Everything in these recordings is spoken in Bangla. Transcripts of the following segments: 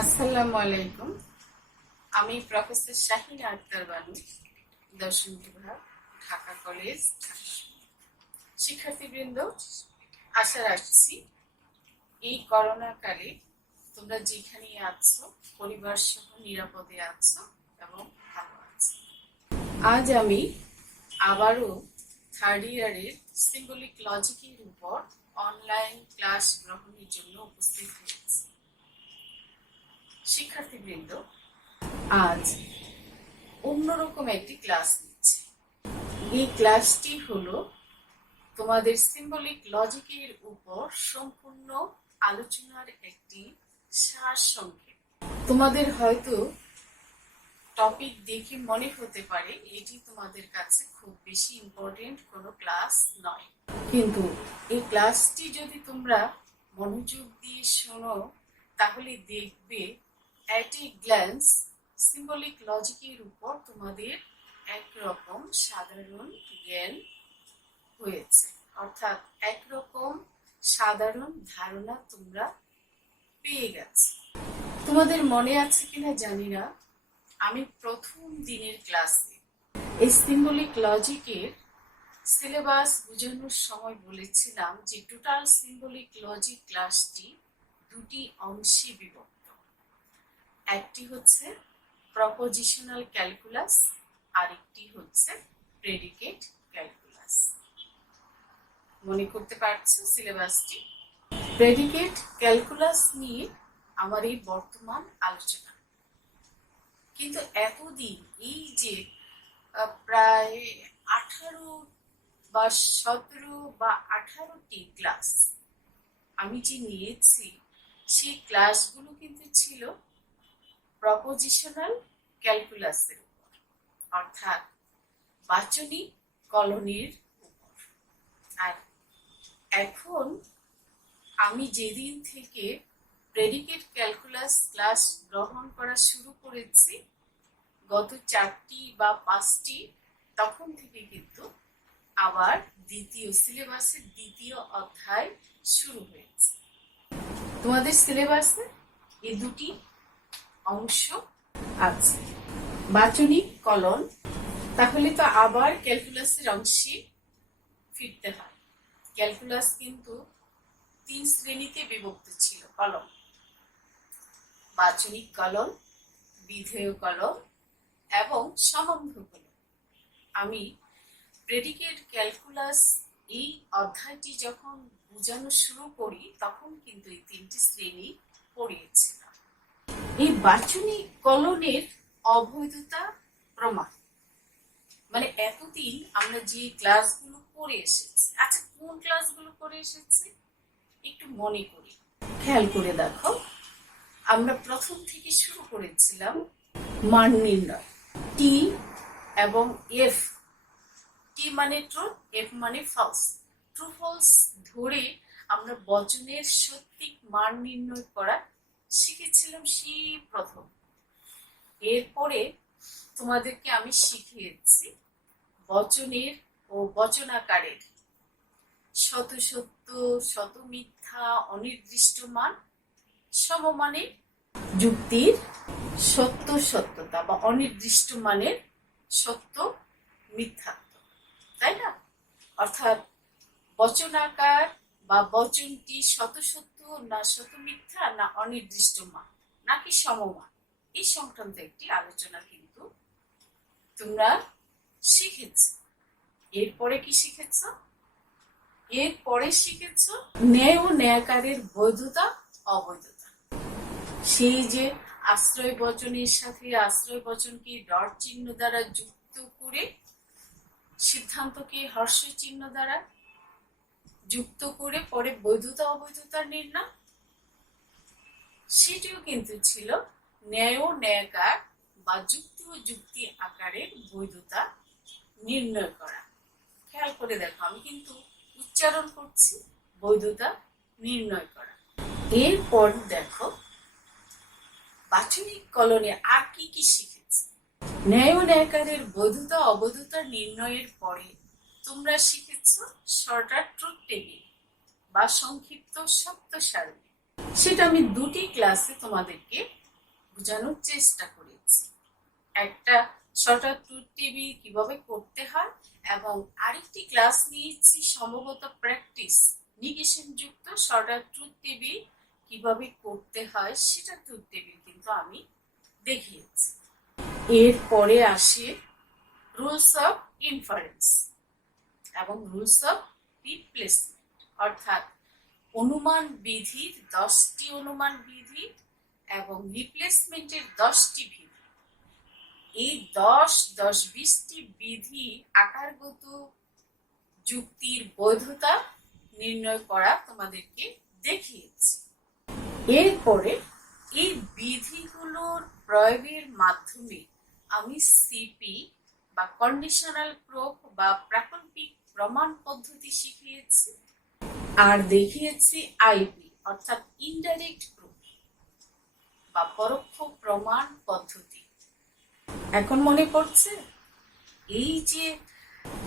আসসালামু আলাইকুম। আমি প্রফেসর শাহিনা আক্তার বানু, দর্শন বিভাগ, ঢাকা কলেজ। শিক্ষার্থীবৃন্দ, আশা রাখছি এই করোনা কালে তোমরা যেখানেই আছো পরিবার সহ নিরাপদে আছো এবং ভালো আছো। আজ আমি আবারও থার্ড ইয়ারের সিম্বলিক লজিকের উপর অনলাইন ক্লাস গ্রহণের জন্য উপস্থিত হয়েছি। শিক্ষার্থীবৃন্দ, আজ অন্যরকম একটি ক্লাস নিচ্ছে। এই ক্লাসটি হলো তোমাদের সিম্বলিক লজিকের উপর সম্পূর্ণ আলোচনার একটি সারসংক্ষেপ। তোমাদের হয়তো টপিক দেখে মনে হতে পারে এটি তোমাদের কাছে খুব বেশি ইম্পর্টেন্ট কোনো ক্লাস নয়, কিন্তু এই ক্লাসটি যদি তোমরা মনোযোগ দিয়ে শোনো তাহলে দেখবে অ্যাট এ গ্ল্যান্স সিম্বলিক লজিকের উপর তোমাদের একরকম সাধারণ জ্ঞান হয়েছে, অর্থাৎ একরকম সাধারণ ধারণা তোমরা পেয়ে গেছো। তোমাদের মনে আছে কিনা জানি না, আমি প্রথম দিনের ক্লাসে এই সিম্বলিক লজিকের সিলেবাস বোঝানোর সময় বলেছিলাম যে টোটাল সিম্বলিক লজিক ক্লাসটি দুটি অংশে বিভক্ত। একটি হচ্ছে প্রপোজিশনাল ক্যালকুলাস, আরেকটি হচ্ছে প্রেডিকেট ক্যালকুলাস। মনে করতে পারছো সিলেবাসটি? প্রেডিকেট ক্যালকুলাস নিয়ে আমার এই বর্তমান আলোচনা। কিন্তু এতদিন এই যে প্রায় 18 বা 17 বা 18টি ক্লাস আমি যে নিয়েছি, সেই ক্লাসগুলো কিন্তু ছিল প্রপোজিশনাল ক্যালকুলাসের উপর, অর্থাৎ বাচনিক কলনের উপর। আর এখন আমি যেদিন থেকে প্রেডিকেট ক্যালকুলাস ক্লাস গ্রহণ করা শুরু করেছি, গত 4টি বা 5টি, তখন থেকে কিন্তু আবার দ্বিতীয় সিলেবাসের দ্বিতীয় অধ্যায় শুরু হয়েছে। তোমাদের সিলেবাসে এই দুটি অংশ আছে, বাচনিক কলন। তাহলে তো আবার ক্যালকুলাসের অংশে ফিরতে হয়। ক্যালকুলাস কিন্তু 3 শ্রেণীতে বিভক্ত ছিল: কলন, বাচনিক কলন, বিধেয় কলন এবং সম্বন্ধ কলন। আমি প্রেডিকেট ক্যালকুলাস এই অধ্যায়টি যখন বোঝানো শুরু করি তখন কিন্তু এই 3টি শ্রেণী পড়িয়েছিলাম। এই বাচনিক কলনের অবৈধতা প্রমাণ, মানে এতদিন আমরা যে ক্লাসগুলো করে এসেছি, আচ্ছা কোন ক্লাসগুলো করে এসেছি একটু মনে করি, খেয়াল করে দেখো। আমরা প্রথম থেকে শুরু করেছিলাম মান নির্ণয়, টি এবং এফ। টি মানে ট্রু, এফ মানে ফলস। ট্রু ফলস ধরে আমরা বচনের সঠিক মান নির্ণয় করা শিখেছিলাম সেই প্রথম। এরপরে তোমাদেরকে আমি শিখিয়েছি বচনের ও বচনাকারের শত সত্য, শত মিথ্যা, অনির্দিষ্ট মান, সমমানের যুক্তির সত্য সত্যতা বা অনির্দিষ্ট মানের সত্য মিথ্যাত্ব, তাই না? অর্থাৎ বচনাকার বা বচনটি শত সত্য না শত মিথ্যা না অনির্দিষ্ট মান নাকি সমমান, এই সংক্রান্ত একটি আলোচনা কিন্তু তোমরা শিখেছ। এরপরে কি শিখেছ? এরপরে শিখেছ ন্যায় ও ন্যায়কারের বৈধতা অবৈধতা। সেই যে আশ্রয় বচনের সাথে আশ্রয় বচনকে ডট চিহ্ন দ্বারা যুক্ত করে সিদ্ধান্তকে হর্ষ চিহ্ন দ্বারা যুক্ত করে পরে বৈধতা অবৈধতার নির্ণয়, সেটিও কিন্তু ছিল ন্যায় ও ন্যায়কার বা যুক্তি ও যুক্তি আকারের বৈধতা নির্ণয় করা। খেয়াল করে দেখো, আমি কিন্তু উচ্চারণ করছি বৈধতা নির্ণয় করা। এরপর দেখো বাচনিক কলনে আর কি কি শিখেছি। ন্যায় ও ন্যায়কারের বৈধতা অবৈধতা নির্ণয়ের পরে তোমরা শিখেছ শর্টার ট্রুথ টেবিল বা সংক্ষিপ্ত সত্য সারণী। সেটা আমি 2টি ক্লাসে তোমাদেরকে বোঝানোর চেষ্টা করেছি। একটা শর্ট ট্রুথ টেবিল কিভাবে করতে হয় এবং আরেকটি ক্লাস নিয়েছি সম্ভবত প্র্যাকটিস নিগেশন যুক্ত শর্ট ট্রুথ টেবিল কিভাবে করতে হয় সেটা ট্রুথ টেবিল কিন্তু আমি দেখিয়েছি। এরপরে আসে রুলস অফ ইনফারেন্স এবং রুলস অফ রিপ্লেসমেন্ট, অর্থাৎ অনুমান বিধির 10টি অনুমান বিধি এবং রিপ্লেসমেন্টের 10টি বিধি। এই 10-20টি বিধি আকারগত যুক্তির বৈধতা নির্ণয় করা তোমাদেরকে দেখিয়েছি। এরপরে এই বিধিগুলোর প্রয়োগের মাধ্যমে আমি সিপি বা কন্ডিশনাল প্রুফ বা প্রাকল্পিক প্রমাণ পদ্ধতি শিখিয়েছি আর দেখিয়েছি আইপি অর্থাৎ ইনডাইরেক্ট প্রুফ বা পরোক্ষ প্রমাণ পদ্ধতি। এখন মনে পড়ছে এই যে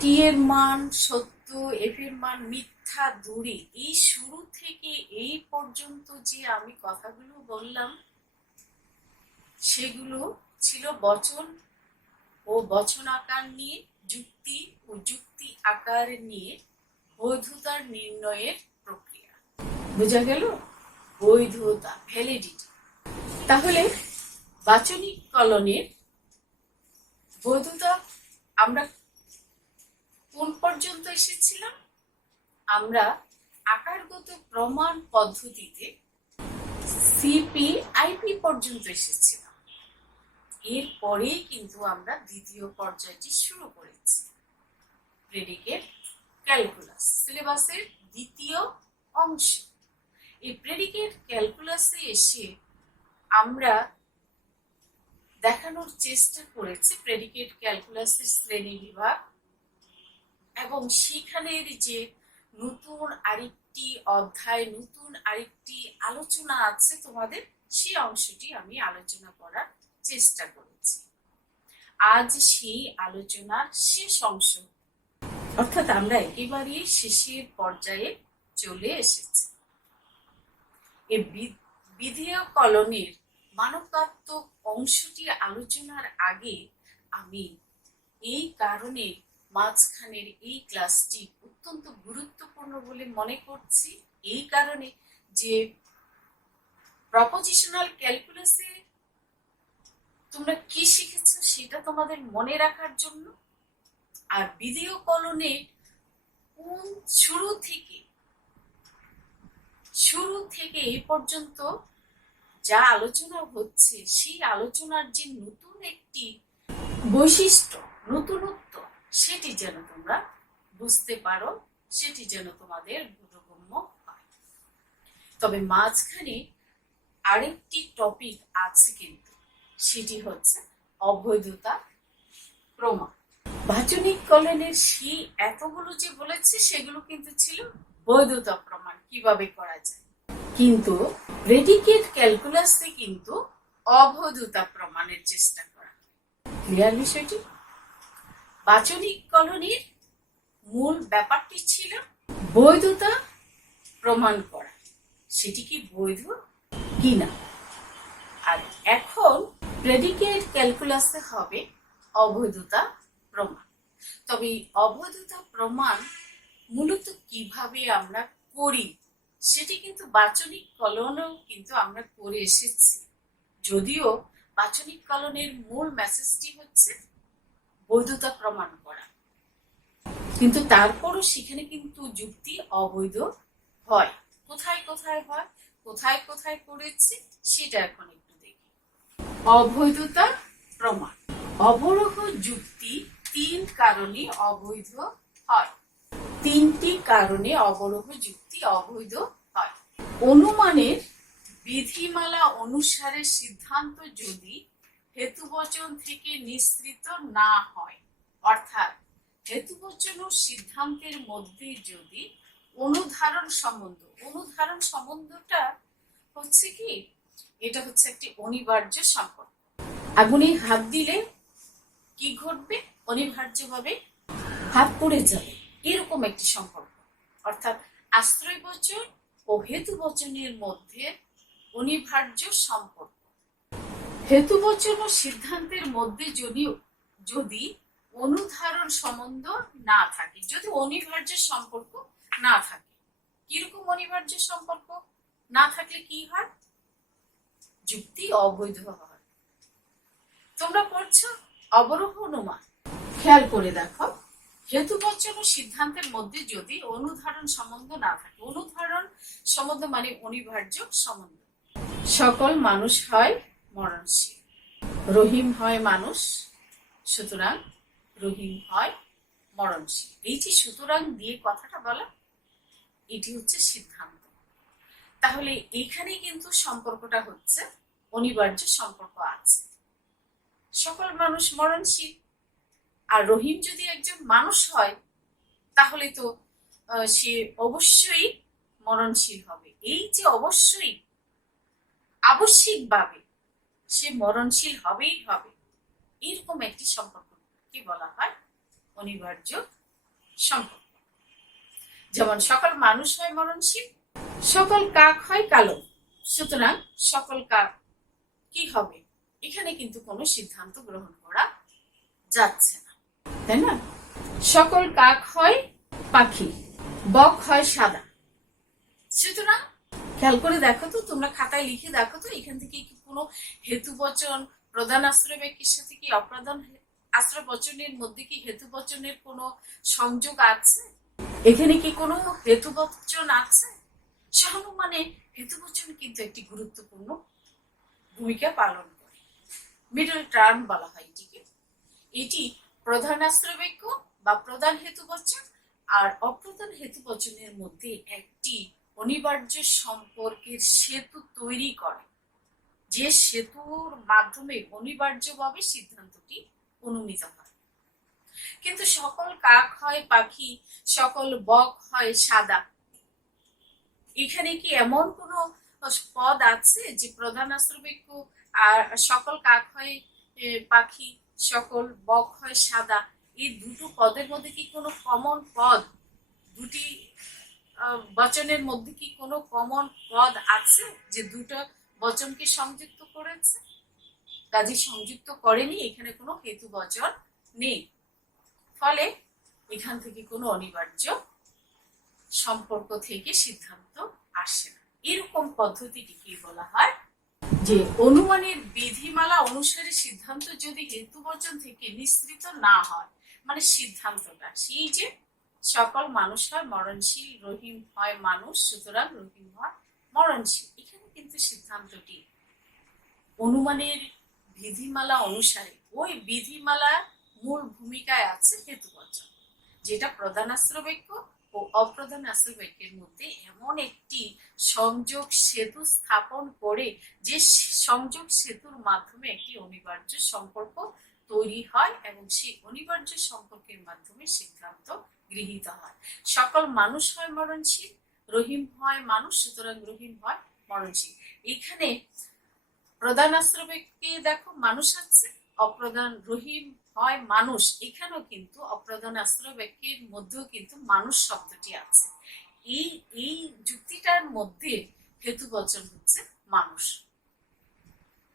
টি এর মান সত্য, এফ এর মান মিথ্যা দূরে, এই শুরু থেকে এই পর্যন্ত যে আমি কথাগুলো বললাম সেগুলো ছিল বচন ও বচন আকার নিয়ে, যুক্তি ও যুক্তি আকার নিয়ে বৈধতার নির্ণয়ের প্রক্রিয়া। বোঝা গেল? বৈধতা, ভ্যালিডিটি। তাহলে বাচনিক কলনের বৈধতা আমরা কোন পর্যন্ত এসেছিলাম? আমরা আকারগত প্রমাণ পদ্ধতিতে সিপি আইপি পর্যন্ত এসেছিলাম। এরপরেই কিন্তু আমরা দ্বিতীয় পর্যায়টি শুরু করেছি, প্রেডিকেট ক্যালকুলাস, সিলেবাসের দ্বিতীয় অংশ। এই প্রেডিকেট ক্যালকুলাসে এসে আমরা দেখানোর চেষ্টা করেছি প্রেডিকেট ক্যালকুলাসের শ্রেণী বিভাগ এবং সেখানের যে নতুন আরেকটি অধ্যায়, নতুন আরেকটি আলোচনা আছে তোমাদের, সেই অংশটি আমি আলোচনা করার চেষ্টা করেছি। আজ সেই আলোচনার শেষ অংশ, অর্থাৎ আমরা একেবারেই শেষের পর্যায়ে চলে এসেছি। এই বিধেয় কলনের মানবাত্মক অংশটি আলোচনার আগে আমি এই কারণে মাঝখানের এই ক্লাসটি অত্যন্ত গুরুত্বপূর্ণ বলে মনে করছি, এই কারণে যে প্রপোজিশনাল ক্যালকুলাসে তোমরা কি শিখেছো সেটা তোমাদের মনে রাখার জন্য, আর বিধেয় কলনে কোন শুরু থেকে এই পর্যন্ত যা আলোচনা হচ্ছে সেই আলোচনার যে নতুন একটি বৈশিষ্ট্য, নতুনত্ব, সেটি যেন তোমরা বুঝতে পারো, সেটি যেন তোমাদের বোধগম্য হয়। তবে মাঝখানে আরেকটি টপিক আছে কিন্তু, সেটি হচ্ছে অবৈধতা প্রমাণ। বাচনিক কলনের সেই এতগুলো যে বলেছে সেগুলো কিন্তু ছিল বৈধতা প্রমাণ কিভাবে করা যায়, কিন্তু প্রেডিকেট ক্যালকুলাসে কিন্তু অবৈধতা প্রমাণের চেষ্টা করা। ক্লিয়ার বিষয়টি? বাচনিক কলনের মূল ব্যাপারটি ছিল বৈধতা প্রমাণ করা, সেটি কি বৈধ কিনা। আর এখন প্রেডিকেট ক্যালকুলাসে হবে অবৈধতা প্রমাণ। তবে এই অবৈধতা প্রমাণ মূলত কিভাবে আমরা করি সেটি কিন্তু বাচনিক কলনেও কিন্তু আমরা করে এসেছি, যদিও বাচনিক কলনের মূল মেসেজটি হচ্ছে বৈধতা প্রমাণ করা, কিন্তু তারপরও সেখানে কিন্তু যুক্তি অবৈধ হয়। কোথায় কোথায় হয়, কোথায় কোথায় করেছি সেটা এখন একটু দেখি। অবৈধতা প্রমাণ, অবরোহ যুক্তি 3 কারণে অবৈধ হয়। 3টি কারণে অবরোহ যুক্তি অবৈধ হয়। অনুমানের বিধিমালা অনুসারে সিদ্ধান্ত যদি হেতুবচন থেকে নিঃসৃত না হয়, অর্থাৎ হেতুবচন ও সিদ্ধান্তের মধ্যে যদি অনুধারণ সম্বন্ধটা হচ্ছে কি, এটা হচ্ছে একটি অনিবার্য সম্পর্ক। আগুনে হাত দিলে কি ঘটবে? অনিবার্যভাবে হাত পড়ে যাবে, এরকম একটি সম্পর্ক। অর্থাৎ আশ্রয় বচন ও হেতু বচনের মধ্যে অনিবার্য সম্পর্ক। হেতুবচন ও সিদ্ধান্তের মধ্যে যদি অনুধারণ সম্বন্ধ না থাকে, যদি অনিবার্য সম্পর্ক না থাকে। কিরকম অনিবার্য সম্পর্ক না থাকলে কি হয়? যুক্তি অবৈধ হয়। তোমরা পড়ছো অবরোহ অনুমান, খেয়াল করে দেখো, হেতুবচন ও সিদ্ধান্তের মধ্যে যদি অনুধারণ সম্বন্ধ না থাকে। অনুধারণ সম্বন্ধ মানে অনিবার্য সম্বন্ধ। সকল মানুষ হয় মরণশীল, রহিম হয় মানুষ, সুতরাং রহিম হয় মরণশীল। এই যে সুতরাং দিয়ে কথাটা বলা, এটি হচ্ছে সিদ্ধান্ত। তাহলে এখানে কিন্তু সম্পর্কটা হচ্ছে অনিবার্য সম্পর্ক আছে। সকল মানুষ মরণশীল, আর রহিম যদি একজন মানুষ হয় তাহলে তো সে অবশ্যই মরণশীল হবে। এই যে অবশ্যই, আবশ্যিকভাবে সে মরণশীল হবেই হবে, এরকম একটি সম্পর্ক কি বলা হয়? অনিবার্য সম্পর্ক। যেমন সকল মানুষ হয় মরণশীল, সকল কাক হয় কালো, সুতরাং সকল কাক কি হবে? এখানে কিন্তু কোনো সিদ্ধান্ত গ্রহণ করা যাচ্ছে না, তাই না? সকল কাক হয় পাখি, বক হয় সাদা, সুতরাং খেয়াল করে দেখো তো, তোমরা খাতায় লিখে দেখো তো, এখান থেকে কি কোনো হেতুবচন প্রধান আশ্রয় বাক্যের সাথে কি অপ্রধান আশ্রয় বচনের মধ্যে কি হেতুবচনের কোনো সংযোগ আছে? এখানে কি কোনো হেতুবচন আছে? সহানুমানে হেতুবচন কিন্তু একটি গুরুত্বপূর্ণ ভূমিকা পালন করে। মিডল টার্ম বলা হয় এটিকে। এটি প্রধান আশ্রয় বাক্য বা প্রধান হেতুবচন আর অপ্রধান হেতুবচনের মধ্যে একটি অনিবার্য সম্পর্কের সেতু তৈরি করে, যে সেতুর মাধ্যমে অনিবার্যভাবে সিদ্ধান্তটি অনুমিত হয়। কিন্তু সকল কাক হয় পাখি, সকল বক হয় সাদা, এখানে কি এমন কোন পদ আছে যে প্রধান আশ্রয় বাক্য আর সকল কাক হয় পাখি, সকল বক হয় সাদা, এই দুটো পদের মধ্যে কি কোনো কমন পদ, দুটি বচনের মধ্যে কি কোনো কমন পদ আছে যে দুটো বচনকে সংযুক্ত করেছে? কাজে সংযুক্ত করেনি, এখানে কোনো হেতু বচন নেই, ফলে এখান থেকে কোনো অনিবার্য সম্পর্ক থেকে সিদ্ধান্ত আসে না। এরকম পদ্ধতিটি কি বলা হয়? যে অনুমানের বিধিমালা অনুসারে সিদ্ধান্ত যদি হেতুবচন থেকে নিঃসৃত না হয়, মানে সিদ্ধান্তটা সেই যে সকল মানুষ হয় মরণশীল, রহিম হয় মানুষ, সুতরাং রহিম হয় মরণশীল, এখানে কিন্তু সিদ্ধান্তটি অনুমানের বিধিমালা অনুসারে, ওই বিধিমালা মূল ভূমিকায় আছে হেতুবচন, যেটা প্রধান আশ্রয় বাক্য ও অপ্রধান আশ্রয় বাক্যের মধ্যে এমন একটি সংযোগ সেতু স্থাপন করে, যে সংযোগ সেতুর মাধ্যমে একটি অনিবার্য সম্পর্ক তৈরি হয় এবং সেই অনিবার্য সম্পর্কের মাধ্যমে সিদ্ধান্ত গৃহীত হয়। সকল মানুষ হয় মরণশীল, রহিম হয় মানুষ, সুতরাং রহিম হয় মরণশীল। এখানে প্রধান আশ্রয় বাক্যে দেখো মানুষ আছে, অপ্রধান রহিম হয় মানুষ, এখানেও কিন্তু অপ্রধান আশ্রয় বাক্যের মধ্যেও কিন্তু মানুষ শব্দটি আছে। এই যুক্তিটার মধ্যে হেতুবচন হচ্ছে মানুষ।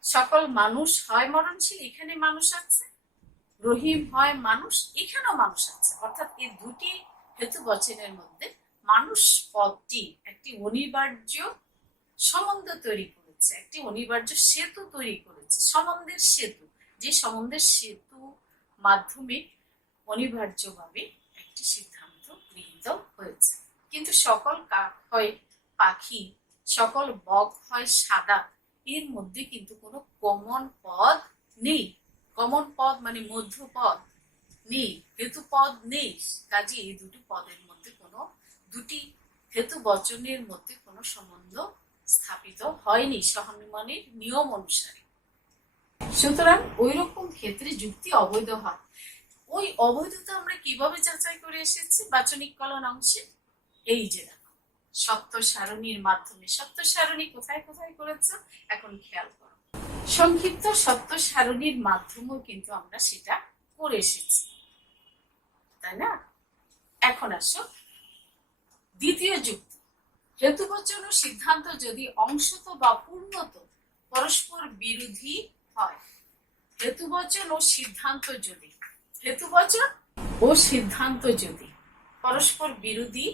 সকল মানুষ হয় মরণশীল, এখানে মানুষ আছে, রহিম হয় মানুষ, এখানেও মানুষ আছে, অর্থাৎ এই দুটি হেতুবচনের মধ্যে মানুষ পদটি একটি অনিবার্য সম্বন্ধ তৈরি করেছে, একটি অনিবার্য সেতু তৈরি করেছে, সম্বন্ধের সেতু, যে সম্বন্ধের সেতু মাধ্যমে অনিবার্যভাবে একটি সিদ্ধান্ত গৃহীত হয়েছে। কিন্তু সকল কাক হয় পাখি, সকল বক হয় সাদা, এর মধ্যে কিন্তু কোনো কমন পদ নেই। কমন পদ মানে মধ্যপদ নেই, হেতু পদ নেই। কাজে এই দুটি পদের মধ্যে কোনো, দুটি হেতু বচনের মধ্যে কোনো সম্বন্ধ স্থাপিত হয়নি সহানুমানের নিয়ম অনুসারে, সুতরাং ওই রকম ক্ষেত্রে যুক্তি অবৈধ হয়। ওই অবৈধতা আমরা কিভাবে যাচাই করে এসেছি বাচনিক কলন অংশে? এই যে দেখো, সত্য সারণীর মাধ্যমে। সত্য সারণী কোথায় কোথায় করেছ এখন খেয়াল করো। সংক্ষিপ্ত সত্য সারণীর মাধ্যমেও কিন্তু আমরা সেটা করে এসেছি, তাই না? এখন আসো দ্বিতীয় যুক্তি। হেতুবচন ও সিদ্ধান্ত যদি অংশত বা পূর্ণত পরস্পর বিরোধী হয়। হেতুবচন ও সিদ্ধান্ত যদি হেতুবচন ও সিদ্ধান্ত যদি পরস্পর বিরোধী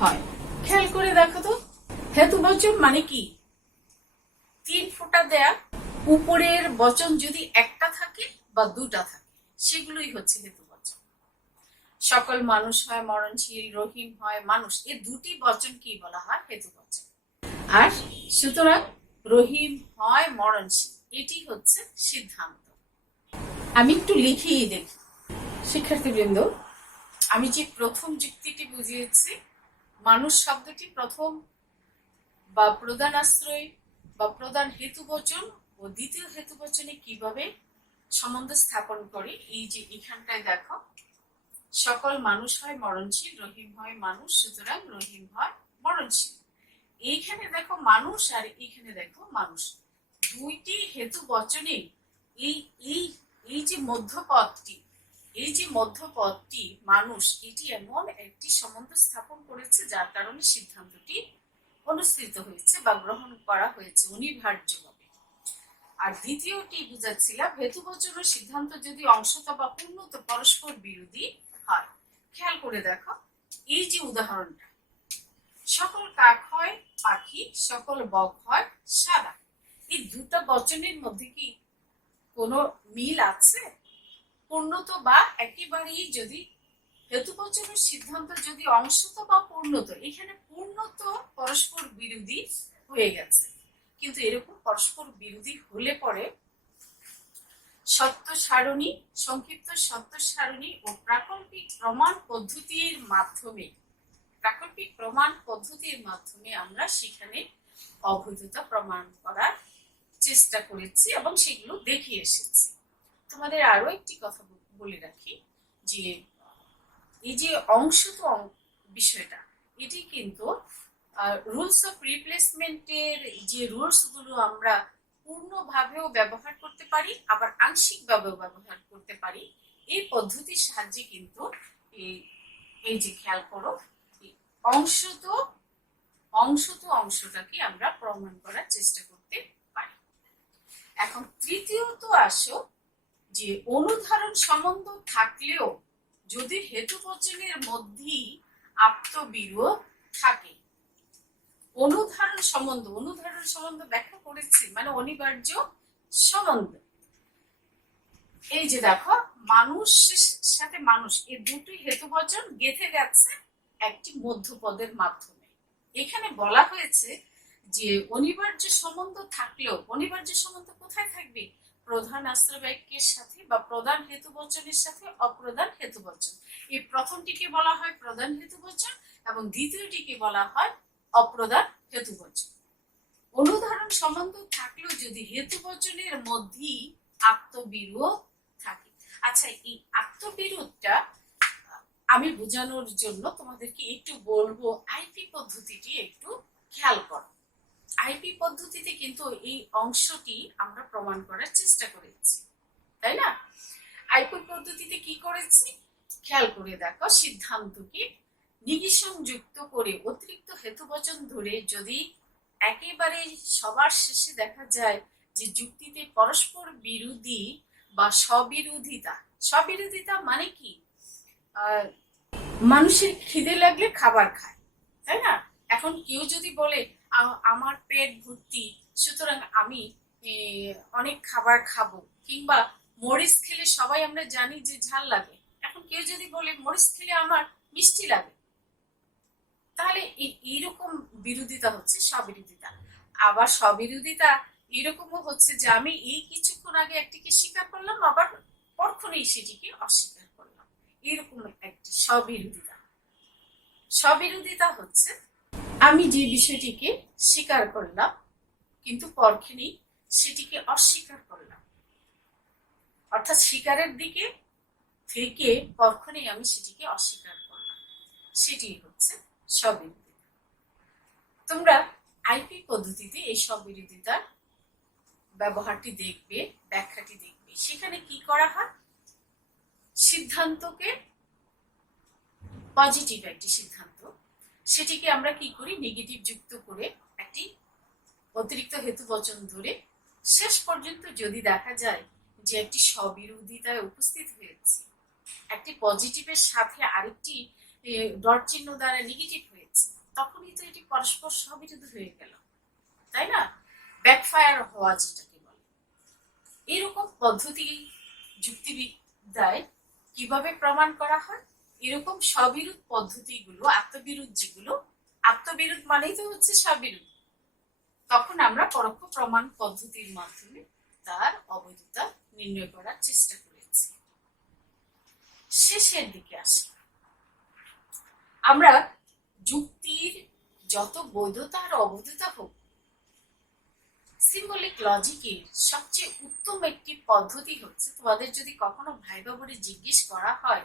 হয়। খেয়াল করে দেখো তো, হেতুবচন মানে কি? 3 ফোঁটা দেয়া উপরের বচন যদি একটা থাকে বা দুটা থাকে, সেগুলোই হচ্ছে হেতুবচন। সকল মানুষ হয় মরণশীল, রহিম হয় মানুষ, এই দুটি বচন কি বলা হয়? হেতুবচন। আর সুতরাং রহিম হয় মরণশীল, এটি হচ্ছে সিদ্ধান্ত। আমি একটু লিখিয়ে দেখি শিক্ষার্থীবৃন্দ। আমি যে প্রথম যুক্তিটি বুঝিয়েছি, মানুষ শব্দটি প্রথম বা প্রধান আশ্রয় বা প্রধান হেতুবচন ও দ্বিতীয় হেতুবচনে কিভাবে সম্বন্ধ স্থাপন করে, এই যে এখানটায় দেখো, সকল মানুষ হয় মরণশীল, রহিম হয় মানুষ, সুতরাং রহিম হয় মরণশীল। এইখানে দেখো মানুষ আর এইখানে দেখো মানুষ, দুইটি হেতুবচনে এই এই এই যে মধ্যপদটি, এই যে মধ্যপদটি মানুষ, এটি এমন একটি সম্বন্ধ স্থাপন করেছে যার কারণে সিদ্ধান্তটি অনুসৃত হয়েছে বা গ্রহণ করা হয়েছে অনিবার্যভাবে। আর দ্বিতীয়টি বুঝাচ্ছিলাম, হেতুবচন ও সিদ্ধান্ত যদি অংশত বা পূর্ণত পরস্পর বিরোধী হয়। খেয়াল করে দেখো, এই যে উদাহরণটা, সকল কাক হয় পাখি, সকল বক হয় সাদা, এই দুটো বচনের মধ্যে কি কোনো মিল আছে? পূর্ণত বা একেবারেই যদি হেতুবচন ও সিদ্ধান্ত যদি অংশত বা পূর্ণত, এখানে পূর্ণত পরস্পর বিরোধী হয়ে গেছে। কিন্তু এরকম পরস্পর বিরোধী হলে পরে সত্য সারণী, সংক্ষিপ্ত সত্য সারণী ও প্রাকল্পিক প্রমাণ পদ্ধতির মাধ্যমে আমরা সেখানে অবৈধতা প্রমাণ করার চেষ্টা করেছি এবং সেগুলো দেখিয়ে এসেছি। তোমাদের আরো একটি কথা বলে রাখি, যে এই যে অংশত বিষয়টা, এটি কিন্তু রুলস অফ রিপ্লেসমেন্টের যে রুলস গুলো আমরা পূর্ণভাবেও ব্যবহার করতে পারি, আবার আংশিকভাবেও ব্যবহার করতে পারি। এই পদ্ধতির সাহায্যে কিন্তু এই যে খেয়াল করো, অংশটাকে আমরা প্রমাণ করার চেষ্টা করতে পারি। এখন তৃতীয়ত আসো, যে অনুধারণ সম্বন্ধ থাকলেও যদি হেতুবচনের মধ্যেই আত্মবিরোধ থাকে। অনুধারণ সম্বন্ধ ব্যাখ্যা করেছি, মানে অনিবার্য সম্বন্ধ। এই যে দেখো, মানুষের সাথে মানুষ, এই দুটি হেতুবচন গেঁথে গেছে একটি মধ্যপদের মাধ্যমে। এখানে বলা হয়েছে যে অনিবার্য সম্বন্ধ থাকলেও, অনিবার্য সম্বন্ধ কোথায় থাকবে? প্রধান আশ্রয় বাক্যের সাথে বা প্রধান হেতুবচনের সাথে অপ্রধান হেতুবচন। এই প্রথমটিকে বলা হয় প্রধান হেতুবচন এবং দ্বিতীয়টিকে বলা হয় অপ্রধান হেতুবচন। অনুধারণ সম্বন্ধ থাকলেও যদি হেতুবচনের মধ্যেই আত্মবিরোধ থাকে। আচ্ছা, এই আত্মবিরোধটা আমি বোঝানোর জন্য তোমাদেরকে একটু বলবো, আইপি পদ্ধতিটি একটু খেয়াল করো। আইপি পদ্ধতিতে কিন্তু এই অংশটি আমরা প্রমাণ করার চেষ্টা করেছি, তাই না? আইপি পদ্ধতিতে কি করেছি খেয়াল করে দেখো, সিদ্ধান্তকে নিগেশন যুক্ত করে অতিরিক্ত হেতুবচন ধরে যদি একেবারে সবার শেষে দেখা যায় যে যুক্তিতে পরস্পর বিরোধী বা স্ববিরোধিতা মানে কি? মানুষের খিদে লাগলে খাবার খায়, তাই না? এখন কেউ যদি বলে আমার পেট ভর্তি, সুতরাং আমি অনেক খাবার খাবো, কিংবা মরিচ খেলে সবাই আমরা জানি যে ঝাল লাগে, এখন কেউ যদি বলে মরিচ খেলে আমার মিষ্টি লাগে, তাহলে এইরকম বিরোধিতা হচ্ছে স্ববিরোধিতা। আবার স্ববিরোধিতা এরকমও হচ্ছে যে আমি এই কিছুক্ষণ আগে একটিকে স্বীকার করলাম, আবার পরক্ষণেই সেটিকে অস্বীকার করলাম, এরকম একটি স্ববিরোধিতা হচ্ছে আমি যে বিষয়টিকে স্বীকার করলাম কিন্তু পরক্ষণেই সেটিকে অস্বীকার করলাম, অর্থাৎ স্বীকারের দিকে থেকে পরক্ষণেই আমি সেটিকে অস্বীকার করলাম, সেটি হচ্ছে স্ববিরোধিতা। তোমরা আইপি পদ্ধতিতে এই স্ববিরোধিতার ব্যবহারটি দেখবে, ব্যাখ্যাটি দেখবে। সেখানে কি করা হয়, সিদ্ধান্তকে পজিটিভ একটি সিদ্ধান্ত, সেটিকে আমরা কি করি, নেগেটিভ যুক্ত করে একটি অতিরিক্ত হেতুবচন ধরে শেষ পর্যন্ত যদি দেখা যায় যে একটি স্ববিরোধিতায় উপস্থিত হয়েছে, একটি পজিটিভের সাথে আরেকটি ডট চিহ্ন দ্বারা নেগেটিভ হয়েছে, তখনই তো এটি পরস্পর স্ববিরোধী হয়ে গেল, তাই না? ব্যাকফায়ার হওয়া যেটাকে বলে। এরকম পদ্ধতি যুক্তিবিদ্যায় কিভাবে প্রমাণ করা হয়? এরকম স্ববিরোধ পদ্ধতিগুলো, আত্মবিরোধ যেগুলো, আত্মবিরোধ মানেই তো হচ্ছে স্ববিরোধ, তখন আমরা পরোক্ষ প্রমাণ পদ্ধতির মাধ্যমে তার অবৈধতা নির্ণয় করার চেষ্টা করেছি। শেষের দিকে আসি, আমরা যুক্তির যত বৈধতা আর অবৈধতা হোক, সিম্বলিক লজিকের সবচেয়ে উত্তম একটি পদ্ধতি হচ্ছে, তোমাদের যদি কখনো ভাইবা বোর্ডে জিজ্ঞেস করা হয়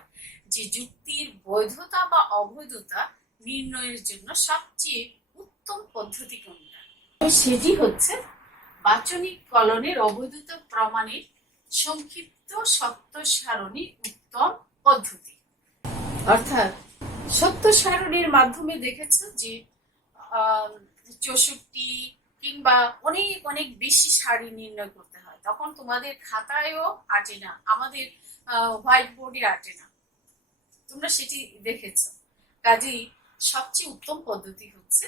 যে যুক্তির বৈধতা বা অবৈধতা নির্ণয়ের জন্য সবচেয়ে উত্তম পদ্ধতি কোনটা, সেটি হচ্ছে বাচনিক কলনের অবৈধতা প্রমাণের সংক্ষিপ্ত সত্য সারণী উত্তম পদ্ধতি। অর্থাৎ সত্য সারণীর মাধ্যমে দেখেছো যে 64 কিংবা অনেক অনেক বেশি সারি নির্ণয় করতে হয়, তখন তোমাদের খাতায়ও আটে না, আমাদের হোয়াইট বোর্ডে আটে না, তোমরা সেটি দেখেছ। কাজেই সবচেয়ে উত্তম পদ্ধতি হচ্ছে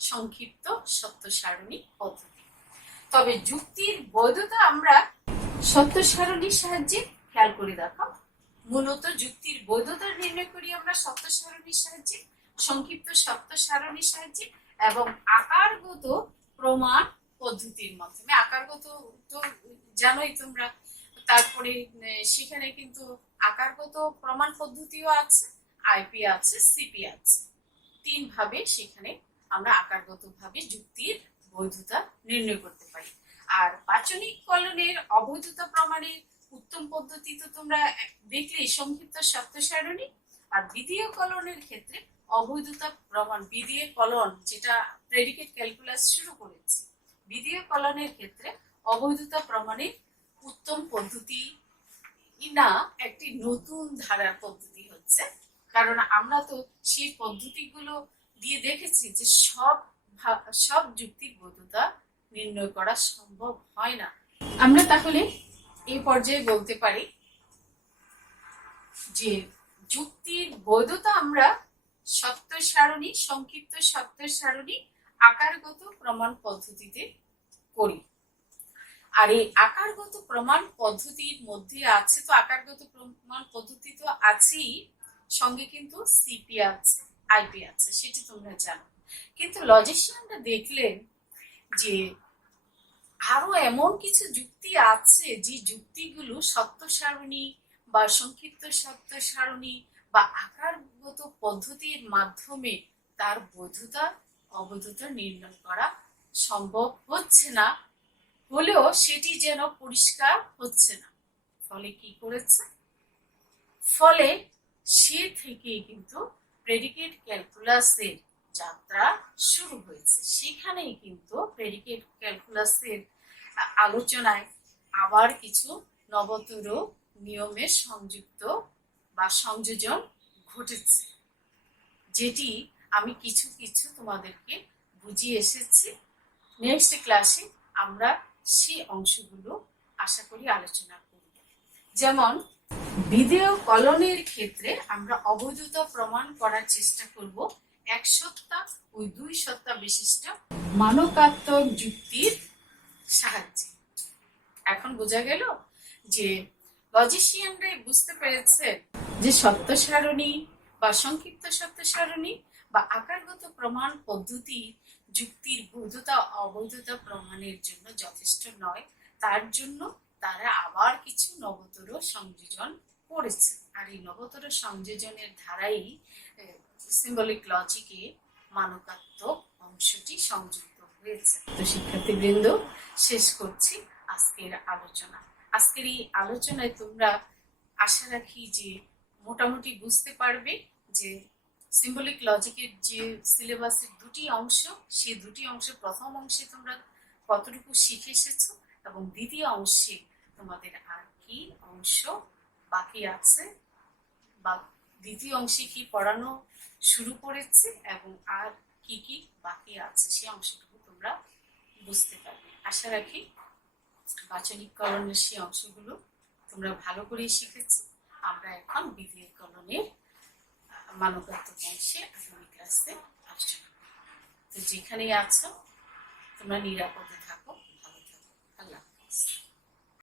সংক্ষিপ্ত সত্য সারণী পদ্ধতি। তবে যুক্তির বৈধতা আমরা সত্য সারণীর সাহায্যে খেয়াল করে দেখো, মূলত যুক্তির বৈধতা নির্ণয় করি আমরা সত্য সারণীর সাহায্যে, সংক্ষিপ্ত সত্য সারণীর সাহায্যে এবং আকারগত প্রমাণ পদ্ধতির মাধ্যমে। আকারগত তো জানোই তোমরা, তারপরে সেখানে কিন্তু আকারগত প্রমাণ পদ্ধতিও আছে, আইপি আছে, সিপি আছে, 3 ভাবে সেখানে আমরা আকারগত ভাবে যুক্তির বৈধতা নির্ণয় করতে পারি। আর বাচনিক কলনের অবৈধতা প্রমাণের উত্তম পদ্ধতি তো তোমরা দেখলেই, সংক্ষিপ্ত সত্য সারণী। আর বিধেয় কলনের ক্ষেত্রে অবৈধতা প্রমাণ, বিধেয় কলন যেটা প্রেডিকেট ক্যালকুলাস শুরু করেছে, বিধেয় কলনের ক্ষেত্রে অবৈধতা প্রমাণের উত্তম পদ্ধতি না একটি নতুন ধারার পদ্ধতি হচ্ছে, কারণ আমরা তো সেই পদ্ধতিগুলো দিয়ে দেখেছি যে সব যুক্তির বৈধতা নির্ণয় করা সম্ভব হয় না। আমরা তাহলে এই পর্যায়ে বলতে পারি যে যুক্তির বৈধতা আমরা সত্য সারণী, সংক্ষিপ্ত সত্য সারণী, আকারগত প্রমাণ পদ্ধতিতে করি। আর এই আকারগত প্রমাণ পদ্ধতির মধ্যে আছে তো, আকারগত প্রমাণ পদ্ধতি তো আছেই, সঙ্গে কিন্তু সিপি আছে, আইপি আছে, সেটি তোমরা জানো। কিন্তু লজিশিয়ানরা দেখলেন যে আরো এমন কিছু যুক্তি আছে যে যুক্তিগুলো সত্য সারণী বা সংক্ষিপ্ত সত্য সারণী বা আকারগত পদ্ধতির মাধ্যমে তার বৈধতা অবৈধতা নির্ণয় করা সম্ভব হচ্ছে না, হলেও সেটি যেন পরিষ্কার হচ্ছে না। ফলে কি করেছে? ফলে সে থেকেই কিন্তু প্রেডিকেট ক্যালকুলাসের যাত্রা শুরু হয়েছে। সেখানেই কিন্তু প্রেডিকেট ক্যালকুলাসের আলোচনায় আবার কিছু নবতর নিয়মের সংযুক্ত বা সংযোজন ঘটেছে, যেটি আমি কিছু কিছু তোমাদেরকে বুঝিয়ে এসেছি। নেক্সট ক্লাসে আমরা সেই অংশগুলো আশা করি আলোচনা করব। যেমন বিধেয় কলনের ক্ষেত্রে আমরা অবৈধতা প্রমাণ করার চেষ্টা করব 1 সত্তা ও 2 সত্তা বিশিষ্ট মানকাত্মক যুক্তির সাহায্যে। এখন বোঝা গেল যে লজিশিয়ানরাই বুঝতে পেরেছে যে সত্য সারণী বা সংক্ষিপ্ত সত্য সারণী বা আকারগত প্রমাণ পদ্ধতি যুক্তির বৈধতা অবৈধতা প্রমাণের জন্য যথেষ্ট নয়, তার জন্য তারা আবার কিছু নবতর সংযোজন করেছে। আর এই নবতর সংযোজনের ধারাই সিম্বলিক লজিকে মানকাত্মক অংশটি সংযুক্ত হয়েছে। তো শিক্ষার্থীবৃন্দ, শেষ করছি আজকের আলোচনা। আজকের এই আলোচনায় তোমরা আশা রাখি যে মোটামুটি বুঝতে পারবে যে সিম্বলিক লজিকের যে সিলেবাসের 2টি অংশ, সেই 2টি অংশের প্রথম অংশে তোমরা কতটুকু শিখে এসেছো এবং দ্বিতীয় অংশে তোমাদের আর কি অংশ বাকি আছে বা দ্বিতীয় অংশে কি পড়ানো শুরু করেছে এবং আর কি কি বাকি আছে, সেই অংশটুকু তোমরা বুঝতে পারবে। আশা রাখি বাচনিককরণের সেই অংশগুলো তোমরা ভালো করেই শিখেছো। আমরা এখন বিধেয়করণের মানবাত্মক অংশে আগামী ক্লাসে আলোচনা করব। তো যেখানেই আছো তোমরা নিরাপদে থাকো, ভালো থাকো। আল্লাহ হাফেজ।